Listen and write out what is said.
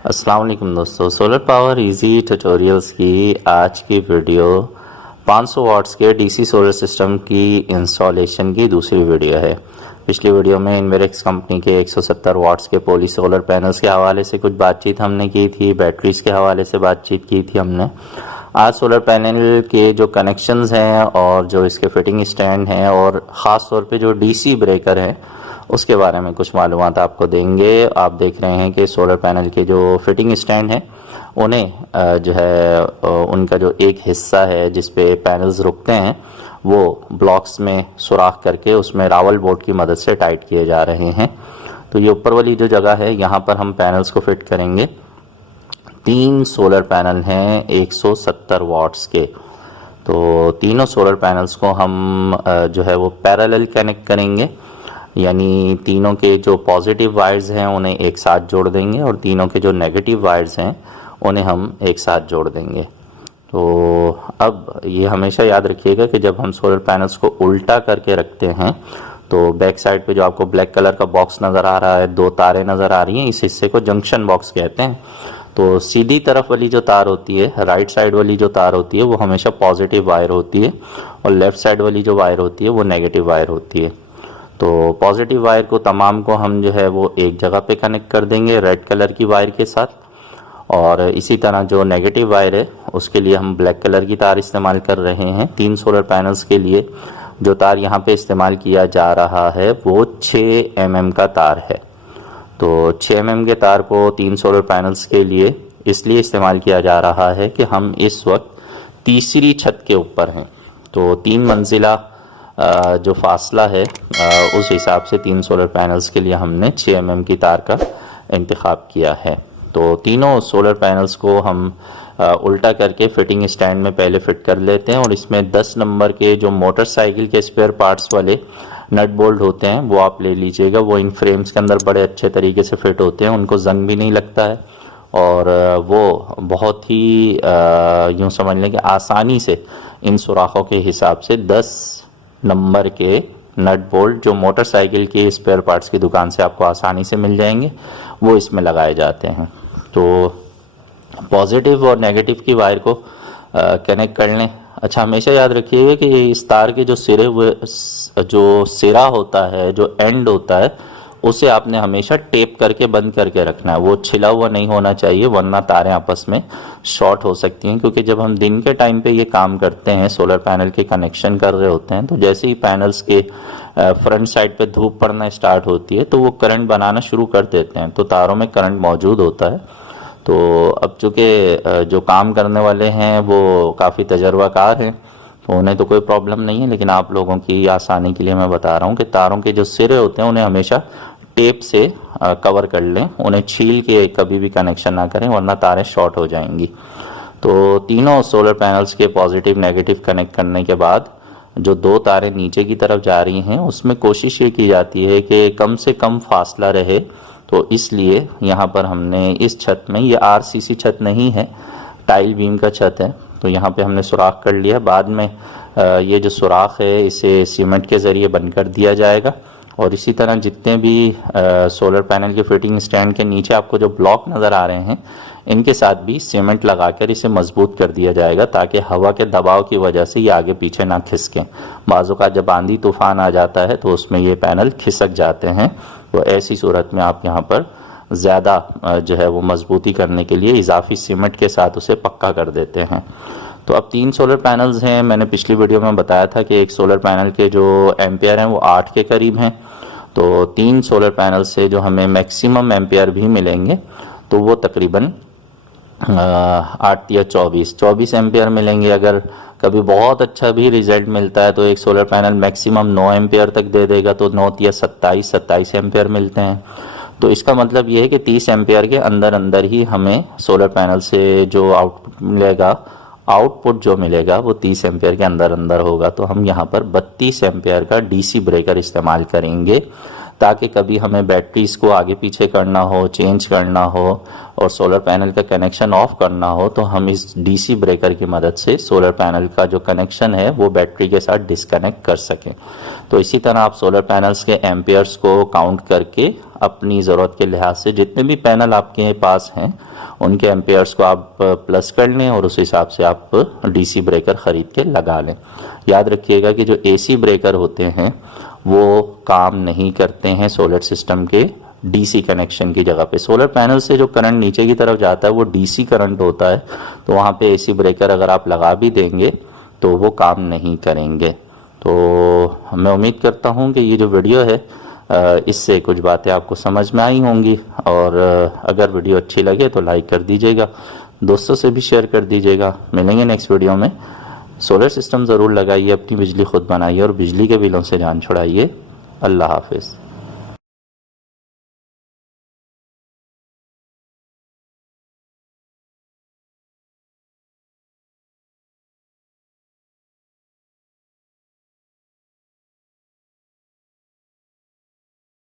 अस्सलाम वालेकुम दोस्तों, सोलर पावर इजी ट्यूटोरियल्स की आज की वीडियो 500 वाट्स के डीसी सोलर सिस्टम की इंस्टॉलेशन की दूसरी वीडियो है। पिछली वीडियो में इन्वेरेक्स कंपनी के 170 वाट्स के पोली सोलर पैनल्स के हवाले से कुछ बातचीत हमने की थी, बैटरीज के हवाले से बातचीत की थी हमने। आज सोलर पैनल के जो कनेक्शंस हैं और जो इसके फिटिंग स्टैंड हैं और ख़ास तौर पे जो डीसी ब्रेकर हैं उसके बारे में कुछ मालूमात आपको देंगे। आप देख रहे हैं कि सोलर पैनल के जो फिटिंग स्टैंड हैं उन्हें जो है उनका जो एक हिस्सा है जिस पे पैनल्स रुकते हैं वो ब्लॉक्स में सुराख करके उसमें रावल बोल्ट की मदद से टाइट किए जा रहे हैं। तो ये ऊपर वाली जो जगह है यहाँ पर हम पैनल्स को फिट करेंगे। 3 सोलर पैनल हैं 170 वाट्स के। तो तीनों सोलर पैनल्स को हम जो है वो पैरेलल कनेक्ट करेंगे, यानी तीनों के जो पॉजिटिव वायर्स हैं उन्हें एक साथ जोड़ देंगे और तीनों के जो नेगेटिव वायर्स हैं उन्हें हम एक साथ जोड़ देंगे। तो अब ये हमेशा याद रखिएगा कि जब हम सोलर पैनल्स को उल्टा करके रखते हैं तो बैक साइड पे जो आपको ब्लैक कलर का बॉक्स नज़र आ रहा है, 2 तारें नज़र आ रही हैं, इस हिस्से को जंक्शन बॉक्स कहते हैं। तो सीधी तरफ वाली जो तार होती है, राइट साइड वाली जो तार होती है वो हमेशा पॉजिटिव वायर होती है और लेफ़्ट साइड वाली जो वायर होती है वो नेगेटिव वायर होती है। तो पॉजिटिव वायर को तमाम को हम जो है वो एक जगह पे कनेक्ट कर देंगे रेड कलर की वायर के साथ, और इसी तरह जो नेगेटिव वायर है उसके लिए हम ब्लैक कलर की तार इस्तेमाल कर रहे हैं। 3 सोलर पैनल्स के लिए जो तार यहाँ पे इस्तेमाल किया जा रहा है वो 6 mm का तार है। तो 6 mm के तार को 3 सोलर पैनल्स के लिए इसलिए इस्तेमाल किया जा रहा है कि हम इस वक्त तीसरी छत के ऊपर हैं। तो 3 मंजिला जो फासला है उस हिसाब से 3 सोलर पैनल्स के लिए हमने 6 mm की तार का इंतखाब किया है। तो तीनों सोलर पैनल्स को हम उल्टा करके फिटिंग स्टैंड में पहले फिट कर लेते हैं और इसमें 10 नंबर के जो मोटरसाइकिल के स्पेयर पार्ट्स वाले नट बोल्ट होते हैं वो आप ले लीजिएगा। वो इन फ्रेम्स के अंदर बड़े अच्छे तरीके से फिट होते हैं, उनको जंग भी नहीं लगता है और वो बहुत ही यूँ समझ लें कि आसानी से इन सुराखों के हिसाब से 10 नंबर के नट बोल्ट जो मोटरसाइकिल के स्पेयर पार्ट्स की दुकान से आपको आसानी से मिल जाएंगे वो इसमें लगाए जाते हैं। तो पॉजिटिव और नेगेटिव की वायर को कनेक्ट कर लें। अच्छा, हमेशा याद रखिएगा कि इस तार के जो सिरा होता है, जो एंड होता है, उसे आपने हमेशा टेप करके बंद करके रखना है। वो छिला हुआ नहीं होना चाहिए वरना तारें आपस में शॉर्ट हो सकती हैं। क्योंकि जब हम दिन के टाइम पे ये काम करते हैं, सोलर पैनल के कनेक्शन कर रहे होते हैं, तो जैसे ही पैनल्स के फ्रंट साइड पे धूप पड़ना स्टार्ट होती है तो वो करंट बनाना शुरू कर देते हैं, तो तारों में करंट मौजूद होता है। तो अब चूँकि जो काम करने वाले हैं वो काफ़ी तजर्बाकार हैं तो उन्हें तो कोई प्रॉब्लम नहीं है, लेकिन आप लोगों की आसानी के लिए मैं बता रहा हूँ कि तारों के जो सिरे होते हैं उन्हें हमेशा टेप से कवर कर लें, उन्हें छील के कभी भी कनेक्शन ना करें वरना तारें शॉर्ट हो जाएंगी। तो तीनों सोलर पैनल्स के पॉजिटिव नेगेटिव कनेक्ट करने के बाद जो 2 तारें नीचे की तरफ जा रही हैं उसमें कोशिश ये की जाती है कि कम से कम फासला रहे। तो इसलिए यहाँ पर हमने इस छत में, ये आरसीसी छत नहीं है, टाइल बीम का छत है, तो यहाँ पे हमने सुराख कर लिया। बाद में ये जो सुराख है इसे सीमेंट के ज़रिए बंद कर दिया जाएगा और इसी तरह जितने भी सोलर पैनल के फिटिंग स्टैंड के नीचे आपको जो ब्लॉक नज़र आ रहे हैं इनके साथ भी सीमेंट लगाकर इसे मजबूत कर दिया जाएगा ताकि हवा के दबाव की वजह से ये आगे पीछे ना खिसकें। बाज़ औक़ात जब आंधी तूफ़ान आ जाता है तो उसमें ये पैनल खिसक जाते हैं, तो ऐसी सूरत में आप यहाँ पर ज़्यादा जो है वो मजबूती करने के लिए इजाफी सीमेंट के साथ उसे पक्का कर देते हैं। तो अब 3 सोलर पैनल्स हैं। मैंने पिछली वीडियो में बताया था कि एक सोलर पैनल के जो एम्पियर हैं वो 8 के करीब हैं। तो 3 सोलर पैनल से जो हमें मैक्सिमम एम्पियर भी मिलेंगे तो वो तकरीबन 8 या 24 एम्पियर मिलेंगे। अगर कभी बहुत अच्छा भी रिजल्ट मिलता है तो एक सोलर पैनल मैक्सिमम 9 एम्पियर तक दे देगा, तो 9 या 27 एम्पियर मिलते हैं। तो इसका मतलब ये है कि 30 एम्पियर के अंदर अंदर ही हमें सोलर पैनल से जो आउटपुट जो मिलेगा वो 30 एम्पियर के अंदर अंदर होगा। तो हम यहाँ पर 32 एम्पियर का डीसी ब्रेकर इस्तेमाल करेंगे ताकि कभी हमें बैटरीज को आगे पीछे करना हो, चेंज करना हो और सोलर पैनल का कनेक्शन ऑफ करना हो तो हम इस डीसी ब्रेकर की मदद से सोलर पैनल का जो कनेक्शन है वो बैटरी के साथ डिस्कनेक्ट कर सकें। तो इसी तरह आप सोलर पैनल्स के एम्पियर्स को काउंट करके अपनी ज़रूरत के लिहाज से जितने भी पैनल आपके पास हैं उनके एम्पेयर्स को आप प्लस कर लें और उस हिसाब से आप डीसी ब्रेकर ख़रीद के लगा लें। याद रखिएगा कि जो एसी ब्रेकर होते हैं वो काम नहीं करते हैं सोलर सिस्टम के डीसी कनेक्शन की जगह पे। सोलर पैनल से जो करंट नीचे की तरफ जाता है वो डीसी करंट होता है, तो वहाँ पे एसी ब्रेकर अगर आप लगा भी देंगे तो वो काम नहीं करेंगे। तो मैं उम्मीद करता हूँ कि ये जो वीडियो है इससे कुछ बातें आपको समझ में आई होंगी, और अगर वीडियो अच्छी लगे तो लाइक कर दीजिएगा, दोस्तों से भी शेयर कर दीजिएगा। मिलेंगे नेक्स्ट वीडियो में। सोलर सिस्टम ज़रूर लगाइए, अपनी बिजली खुद बनाइए और बिजली के बिलों से जान छुड़ाइए। अल्लाह हाफिज़।